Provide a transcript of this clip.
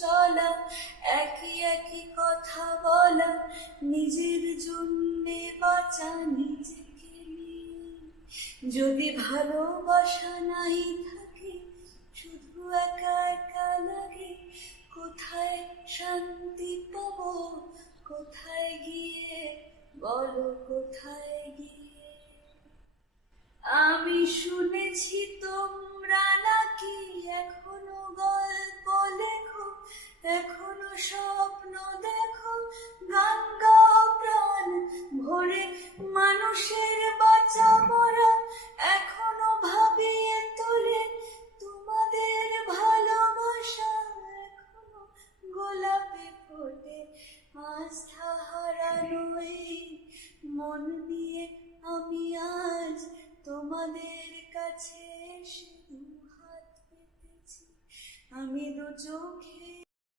চলা, একই একই কথা বলা, নিজের জন্যে বাঁচা নিজেকে নিয়ে। যদি ভালোবাসা নাই থাকে, শুধু একা একা লাগে, কোথায় শান্তি পাবো, কোথায় গিয়ে, বলো কোথায় গিয়ে। আমি শুনেছি তোমরা নাকি এখনো গল্প লেখো, এখনো স্বপ্ন দেখো, গান গাও প্রাণ ভরে মানুষের বাঁচা মরা, এখনো ভাবিয়ে তোলে তোমাদের ভালোবাসা, এখনো গোলাপে ফোটে আস্থা হারানো এই মন নিয়ে। আমি আজ তোমাদের কাছে এসে দুহাত পেতেছি, আমি দু চোখে